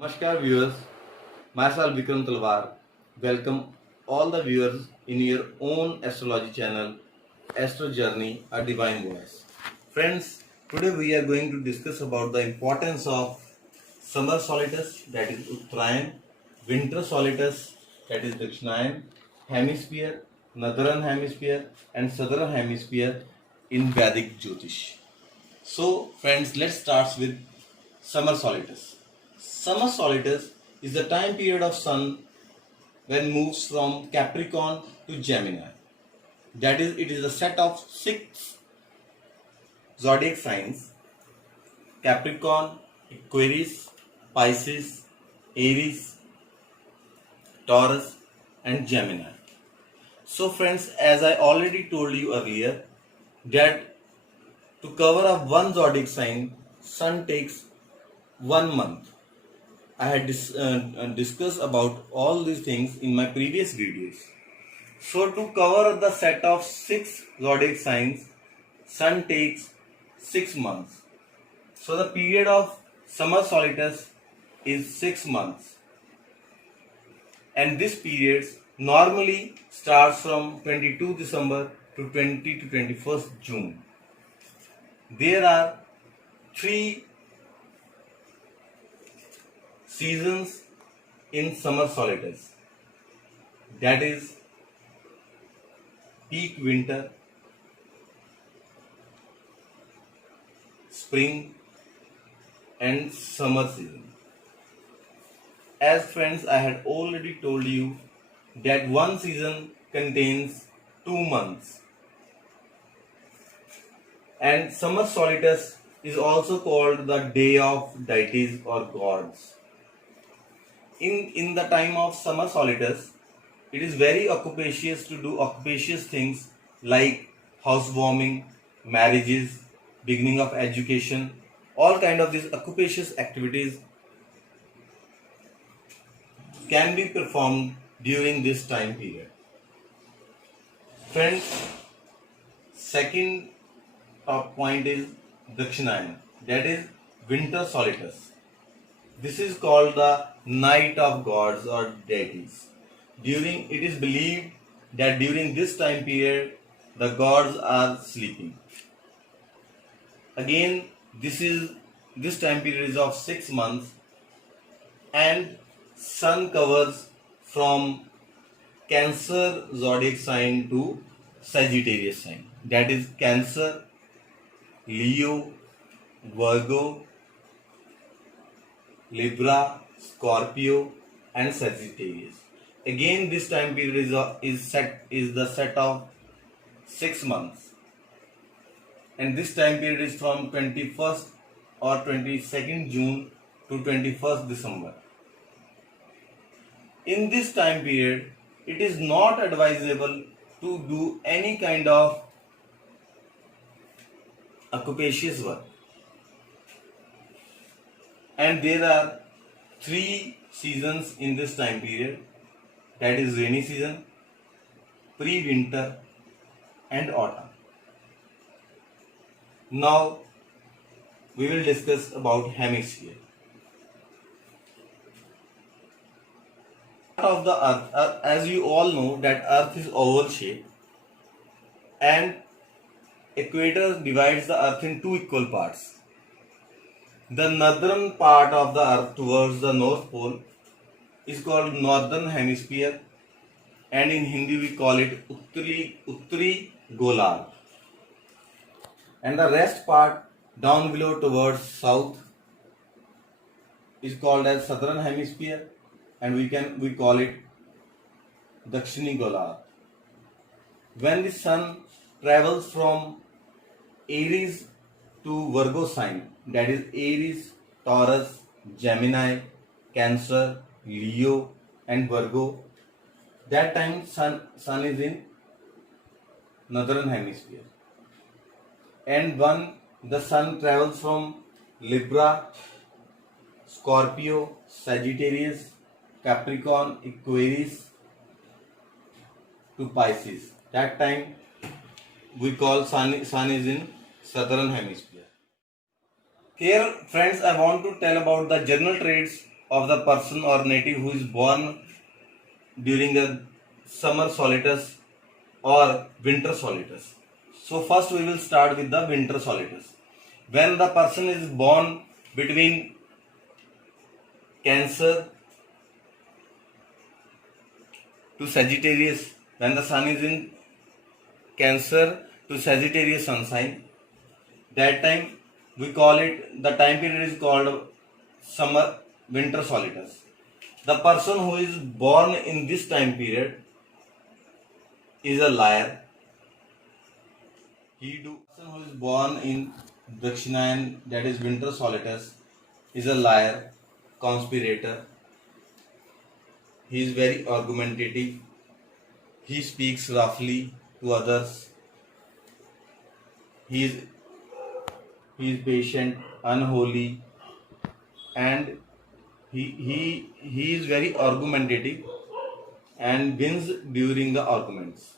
Namaskar viewers, myself Vikram Talwar. Welcome all the viewers in your own astrology channel, Astro Journey, a Divine Voice. Friends, today we are going to discuss about the importance of summer solstice, that is Uttarayan, winter solstice, that is Dakshinayan, hemisphere, northern hemisphere and southern hemisphere in Vedic Jyotish. So, friends, let's start with summer solstice. Summer solstice is the time period of sun when moves from Capricorn to Gemini. That is, it is a set of six zodiac signs: Capricorn, Aquarius, Pisces, Aries, Taurus, and Gemini. So, friends, as I already told you earlier, that to cover up one zodiac sign, sun takes 1 month. I had discussed about all these things in my previous videos. So to cover the set of 6 zodiac signs, sun takes 6 months. So the period of summer solstice is 6 months. And this period normally starts from 22 December to 20 to 21st June. There are 3 seasons in summer solstice, that is peak winter, spring and summer season. As friends, I had already told you that one season contains 2 months, and summer solstice is also called the day of deities or gods. In the time of summer solstice, it is very auspicious to do auspicious things like housewarming, marriages, beginning of education, all kind of these auspicious activities can be performed during this time period. Friends, second top point is Dakshinayan, that is winter solstice. This is called the night of gods or deities. It is believed that during this time period, the gods are sleeping. Again, this time period is of 6 months, and sun covers from Cancer zodiac sign to Sagittarius sign. That is Cancer, Leo, Virgo, Libra, Scorpio, and Sagittarius. Again, this time period is the set of 6 months, and this time period is from 21st or 22nd June to 21st December. In this time period, it is not advisable to do any kind of occupacious work. And there are 3 seasons in this time period, that is rainy season, pre-winter and autumn. Now we will discuss about hemisphere. Of the earth, as you all know that earth is oval shape, and equator divides the earth in 2 equal parts. The northern part of the earth towards the north pole is called northern hemisphere, and in Hindi we call it Uttari Golard. And the rest part down below towards south is called as southern hemisphere, and we call it Dakshini Golard. When the sun travels from Aries to Virgo sign, that is Aries, Taurus, Gemini, Cancer, Leo and Virgo, that time sun is in northern hemisphere. And when the sun travels from Libra, Scorpio, Sagittarius, Capricorn, Aquarius to Pisces, that time we call sun is in southern hemisphere. Here, friends, I want to tell about the general traits of the person or native who is born during the summer solstice or winter solstice. So first we will start with the winter solstice. When the person is born between Cancer to Sagittarius, when the sun is in Cancer to Sagittarius sun sign, that time we call it, the time period is called summer winter solstice. The person who is born in this time period is a liar. Person who is born in Dakshinayan, that is winter solstice, is a liar, conspirator. He is very argumentative. He speaks roughly to others. He is patient, unholy, and he is very argumentative and wins during the arguments.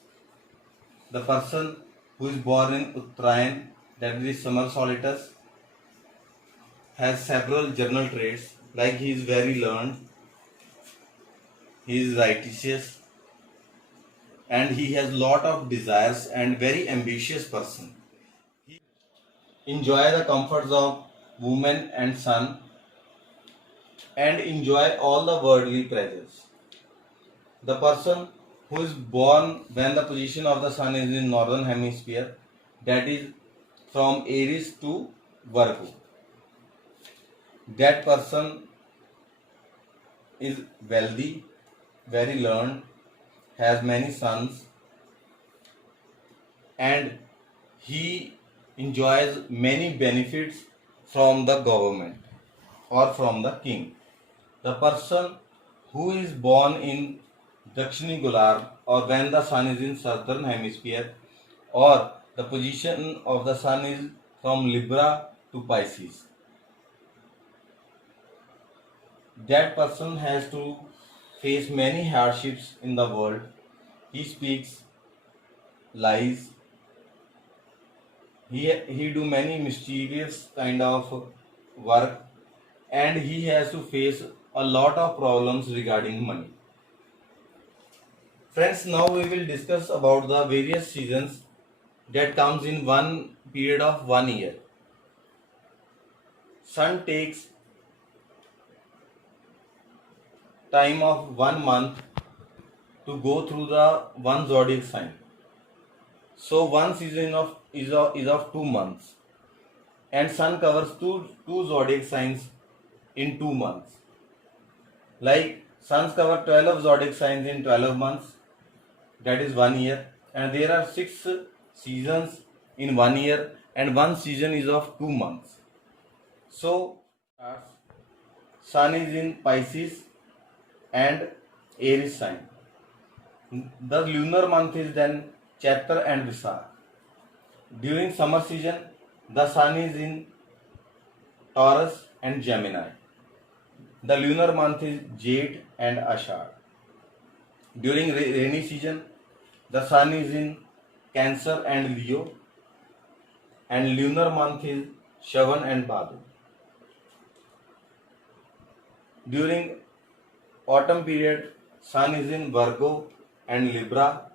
The person who is born in Uttarayan, that is summer solstice, has several general traits, like he is very learned, he is righteous, and he has lot of desires and very ambitious person. He enjoy the comforts of woman and son and enjoy all the worldly pleasures. The person who is born when the position of the sun is in northern hemisphere, that is from Aries to Virgo, that person is wealthy, very learned, has many sons, and he enjoys many benefits from the government or from the king. The person who is born in Dakshini Golar, or when the sun is in southern hemisphere, or the position of the sun is from Libra to Pisces, that person has to face many hardships in the world. He speaks lies. He do many mysterious kind of work, and he has to face a lot of problems regarding money. Friends, now we will discuss about the various seasons that comes in one period of 1 year. Sun takes time of 1 month to go through the one zodiac sign. So one season is of 2 months, and sun covers two zodiac signs in 2 months. Like suns cover 12 zodiac signs in 12 months, that is 1 year, and there are 6 seasons in 1 year, and one season is of 2 months. So sun is in Pisces and Aries sign. The lunar month is then Chaitra and Vishakha. During summer season, the sun is in Taurus and Gemini. The lunar month is Jade and Ashad. During rainy season, the sun is in Cancer and Leo, and lunar month is Shravan and Bhadra. During autumn period, sun is in Virgo and Libra.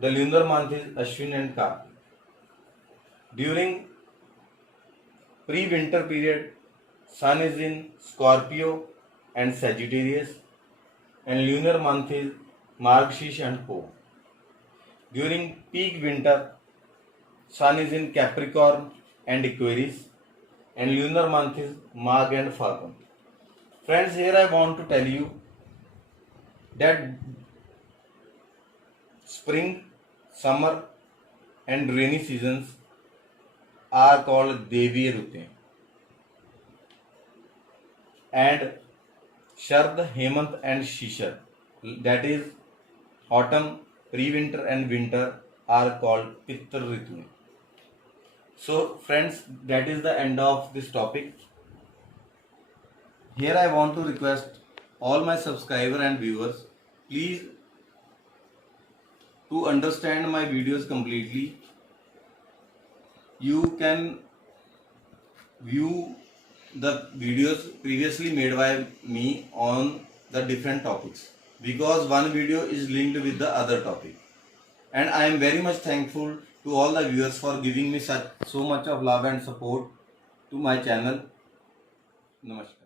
The lunar month is Ashwin and Kartik. During pre-winter period, sun is in Scorpio and Sagittarius, and lunar month is Margshirish and Po. During peak winter, sun is in Capricorn and Aquarius, and lunar month is Magh and Phagun. Friends, here I want to tell you that spring, summer and rainy seasons are called Deviya Rute, and Shard, Hemant and Shishar, that is autumn, pre-winter and winter, are called Pitra Ritu. So friends, that is the end of this topic. Here I want to request all my subscribers and viewers, please, to understand my videos completely, you can view the videos previously made by me on the different topics, because one video is linked with the other topic. And I am very much thankful to all the viewers for giving me so much of love and support to my channel. Namaskar.